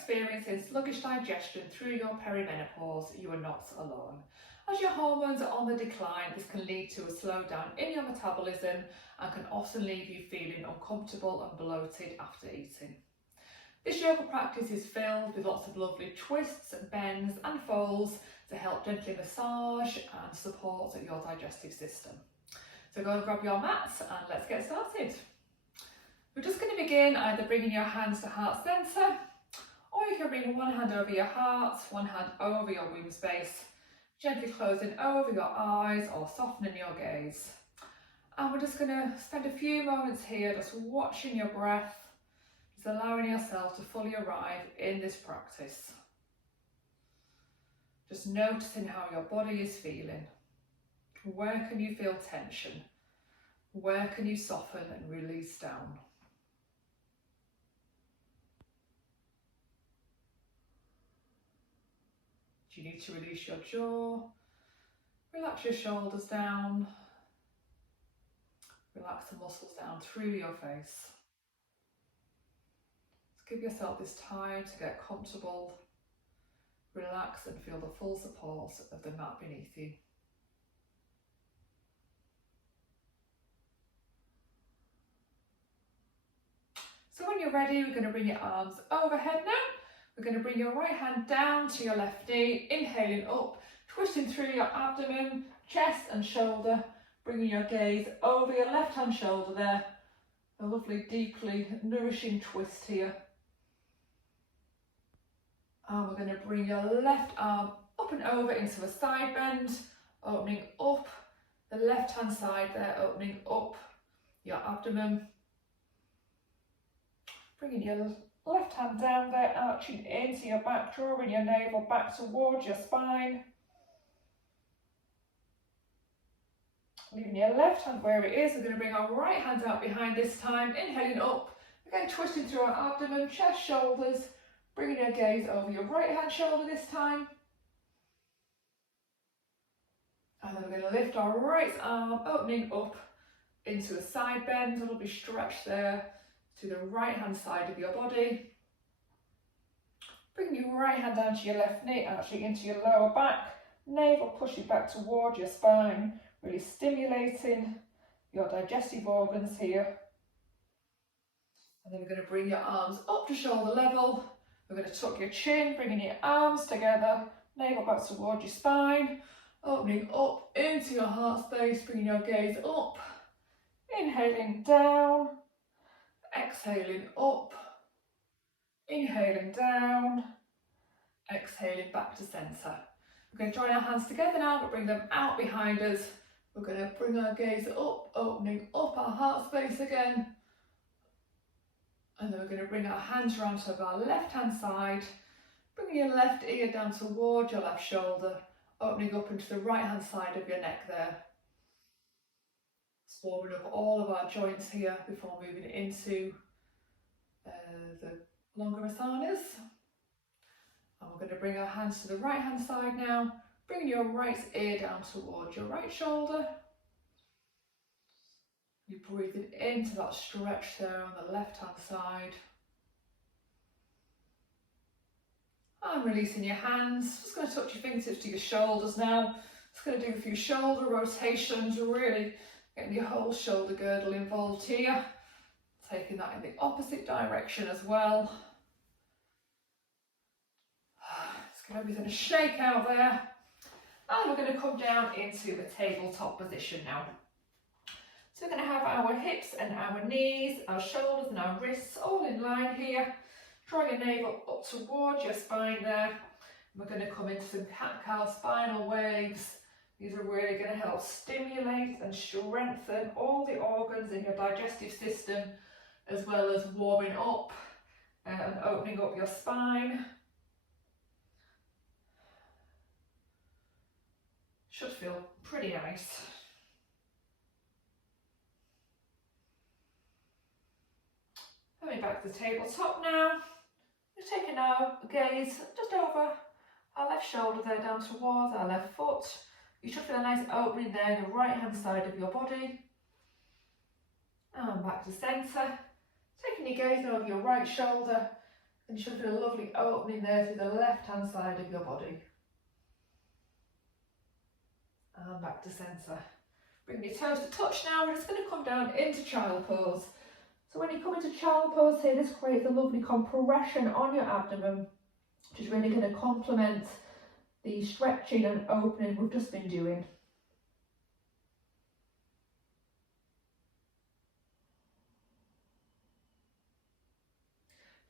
experiencing sluggish digestion through your perimenopause, you are not alone. As your hormones are on the decline, this can lead to a slowdown in your metabolism and can often leave you feeling uncomfortable and bloated after eating. This yoga practice is filled with lots of lovely twists, bends and folds to help gently massage and support your digestive system. So go and grab your mats and let's get started. We're just going to begin either bringing your hands to heart centre, or you can bring one hand over your heart, one hand over your womb space, gently closing over your eyes or softening your gaze. And we're just going to spend a few moments here just watching your breath, just allowing yourself to fully arrive in this practice. Just noticing how your body is feeling. Where can you feel tension? Where can you soften and release down? Do you need to release your jaw? Relax your shoulders down. Relax the muscles down through your face. Just give yourself this time to get comfortable, relax and feel the full support of the mat beneath you. So when you're ready, we're going to bring your arms overhead now. We're going to bring your right hand down to your left knee, inhaling up, twisting through your abdomen, chest and shoulder, bringing your gaze over your left hand shoulder there. A lovely, deeply nourishing twist here. And we're going to bring your left arm up and over into a side bend, opening up the left hand side there, opening up your abdomen. Bringing your left hand down there, arching into your back, drawing your navel back towards your spine. Leaving your left hand where it is. We're going to bring our right hand out behind this time, inhaling up, again twisting through our abdomen, chest, shoulders, bringing your gaze over your right hand shoulder this time. And then we're going to lift our right arm, opening up into a side bend, a little bit stretch there to the right hand side of your body. Bring your right hand down to your left knee, actually into your lower back, navel pushing back towards your spine, really stimulating your digestive organs here. And then we're going to bring your arms up to shoulder level. We're going to tuck your chin, bringing your arms together, navel back towards your spine, opening up into your heart space, bringing your gaze up, inhaling down, exhaling up, inhaling down, exhaling back to centre. We're going to join our hands together now, but bring them out behind us. We're going to bring our gaze up, opening up our heart space again. And then we're going to bring our hands around to our left hand side, bringing your left ear down towards your left shoulder, opening up into the right hand side of your neck there. Warming up all of our joints here before moving into the longer asanas. And we're going to bring our hands to the right hand side now, bringing your right ear down towards your right shoulder. You're breathing into that stretch there on the left hand side. And releasing your hands. Just going to touch your fingertips to your shoulders now. Just going to do a few shoulder rotations, really getting your whole shoulder girdle involved here. Taking that in the opposite direction as well. Let's give everything a shake out there. And we're going to come down into the tabletop position now. So we're going to have our hips and our knees, our shoulders and our wrists all in line here. Draw your navel up towards your spine there. We're going to come into some cat-cow spinal waves. These are really going to help stimulate and strengthen all the organs in your digestive system, as well as warming up and opening up your spine. Should feel pretty nice. Coming back to the tabletop now. We're taking our gaze just over our left shoulder there, down towards our left foot. You should feel a nice opening there in the right hand side of your body. And back to centre. Taking your gaze over your right shoulder, And you should feel a lovely opening there through the left-hand side of your body. And back to centre. Bring your toes to touch now. We're just going to come down into child pose. So when you come into child pose here, this creates a lovely compression on your abdomen, which is really going to complement the stretching and opening we've just been doing.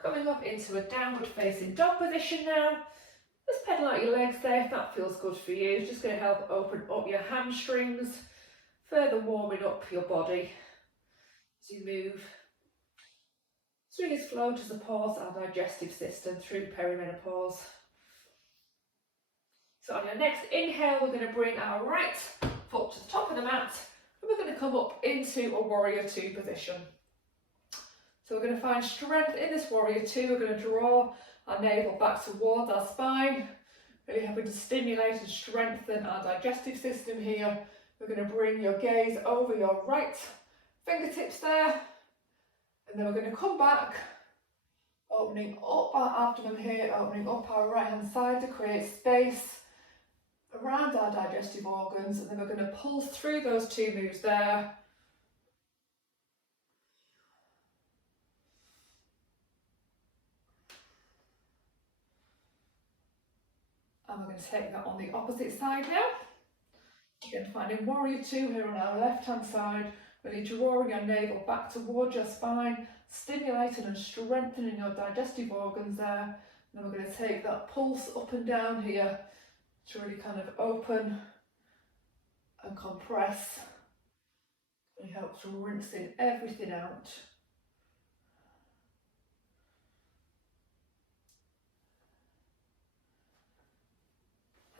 Coming up into a downward facing dog position now. Just pedal out your legs there if that feels good for you. It's just going to help open up your hamstrings, further warming up your body as you move through this flow to support our digestive system through perimenopause. So on your next inhale, we're going to bring our right foot to the top of the mat and we're going to come up into a warrior two position. So we're going to find strength in this warrior two. We're going to draw our navel back towards our spine, really helping to stimulate and strengthen our digestive system here. We're going to bring your gaze over your right fingertips there, and then we're going to come back, opening up our abdomen here, opening up our right hand side to create space around our digestive organs, and then we're going to pulse through those two moves there. And we're going to take that on the opposite side now. Again, finding warrior two here on our left hand side, really drawing your navel back towards your spine, stimulating and strengthening your digestive organs there. And then we're going to take that pulse up and down here to really kind of open and compress. It helps rinsing everything out.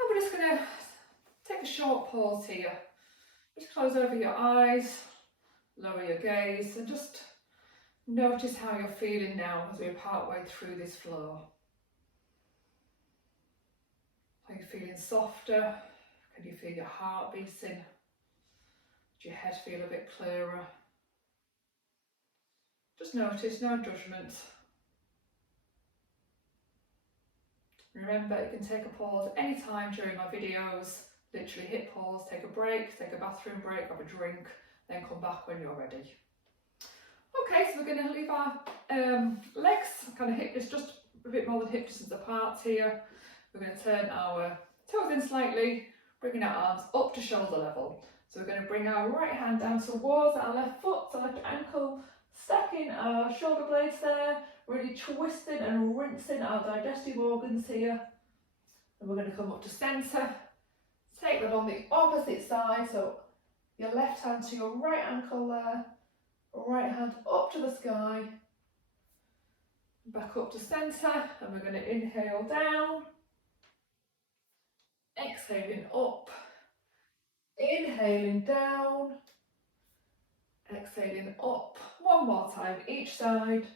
And we're just going to take a short pause here. Just close over your eyes, lower your gaze, and just notice how you're feeling now as we're partway through this flow. Are you feeling softer? Can you feel your heart beating? Does your head feel a bit clearer? Just notice, no judgment. Remember, you can take a pause anytime during my videos. Literally hit pause, take a break, take a bathroom break, have a drink, then come back when you're ready. Okay, so we're going to leave our legs kind of hip just a bit more than hip distance apart here. We're going to turn our toes in slightly, bringing our arms up to shoulder level. So we're going to bring our right hand down towards our left foot, so left ankle, stacking our shoulder blades there, really twisting and rinsing our digestive organs here. And we're going to come up to centre. Take that on the opposite side, so your left hand to your right ankle there, right hand up to the sky, back up to centre, and we're going to inhale down, exhaling up, inhaling down, exhaling up, one more time each side,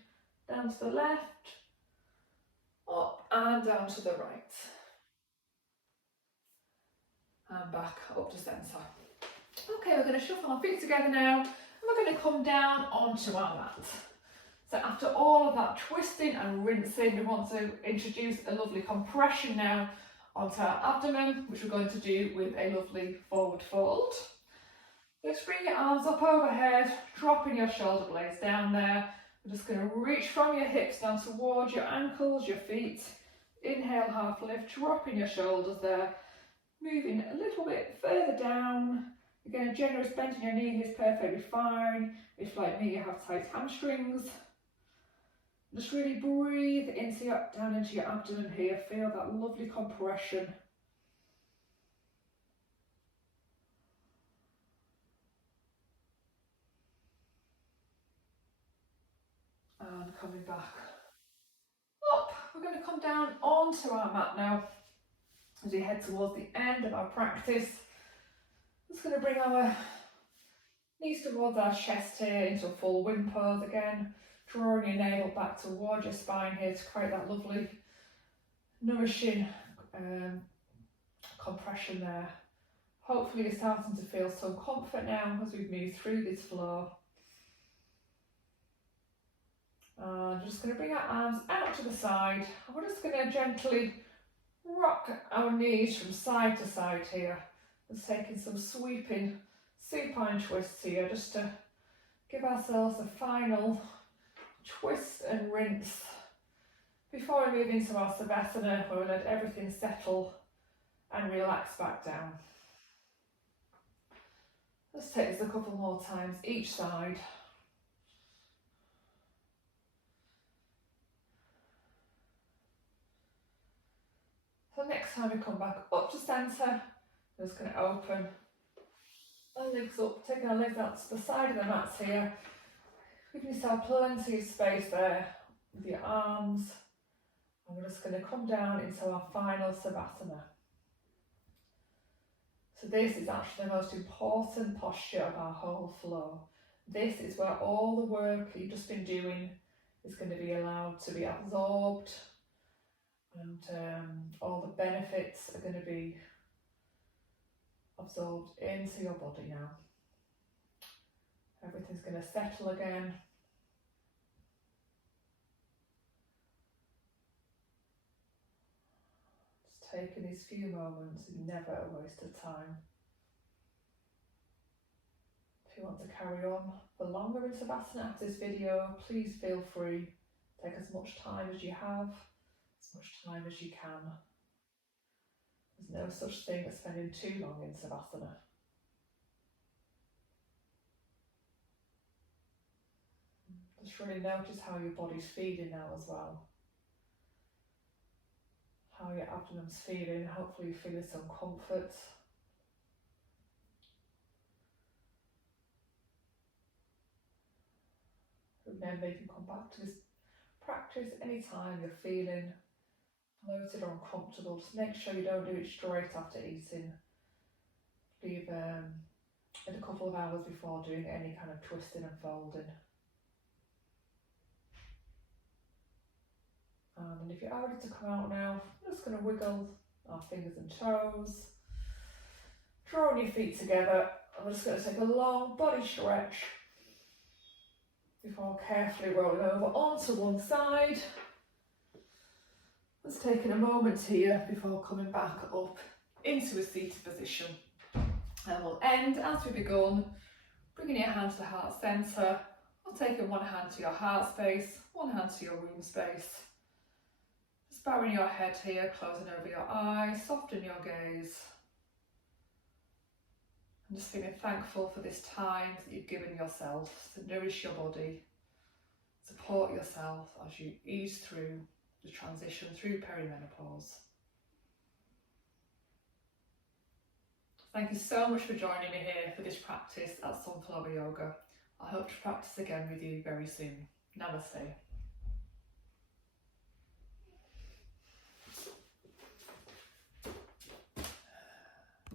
down to the left, up and down to the right. And back up to centre. Okay, we're going to shuffle our feet together now and we're going to come down onto our mat. So after all of that twisting and rinsing, we want to introduce a lovely compression now onto our abdomen, which we're going to do with a lovely forward fold. Just bring your arms up overhead, dropping your shoulder blades down there. We're just going to reach from your hips down towards your ankles, your feet. Inhale, half lift, dropping your shoulders there. Moving a little bit further down. Again, a generous bend in your knee is perfectly fine. If, like me, you have tight hamstrings. Just really breathe down into your abdomen here. Feel that lovely compression. And coming back up. We're going to come down onto our mat now. As we head towards the end of our practice, just going to bring our knees towards our chest here into a full wind pose again, drawing your navel back towards your spine here to create that lovely nourishing compression there. Hopefully you're starting to feel some comfort now as we move through this flow. And just going to bring our arms out to the side. And we're just going to gently rock our knees from side to side here. Just taking some sweeping supine twists here, just to give ourselves a final twist and rinse before we move into our savasana, where we let everything settle and relax back down. Let's take this a couple more times each side. So next time we come back up to centre, we're just going to open our legs up, taking our legs out to the side of the mats here. Giving yourself plenty of space there with your arms. And we're just going to come down into our final savasana. So this is actually the most important posture of our whole flow. This is where all the work that you've just been doing is going to be allowed to be absorbed, and all the benefits are going to be absorbed into your body now. Everything's going to settle again. Just taking these few moments is never a waste of time. If you want to carry on for longer in Savasana after this video, please feel free. Take as much time as you have, as much time as you can. There's no such thing as spending too long in Savasana. Just really notice how your body's feeling now as well. How your abdomen's feeling. Hopefully you're feeling some comfort. Remember, you can come back to this practice anytime you're feeling bloated or uncomfortable. Just make sure you don't do it straight after eating. Leave it a couple of hours before doing any kind of twisting and folding. And if you're ready to come out now, I'm just going to wiggle our fingers and toes, drawing your feet together. I'm just going to take a long body stretch before carefully rolling over onto one side. Just taking a moment here before coming back up into a seated position. And we'll end as we begun, bringing your hands to heart centre, or taking one hand to your heart space, one hand to your womb space. Just bowing your head here, closing over your eyes, soften your gaze. And just feeling thankful for this time that you've given yourself to nourish your body, support yourself as you ease through the transition through perimenopause. Thank you so much for joining me here for this practice at Sunflower Yoga. I hope to practice again with you very soon. Namaste.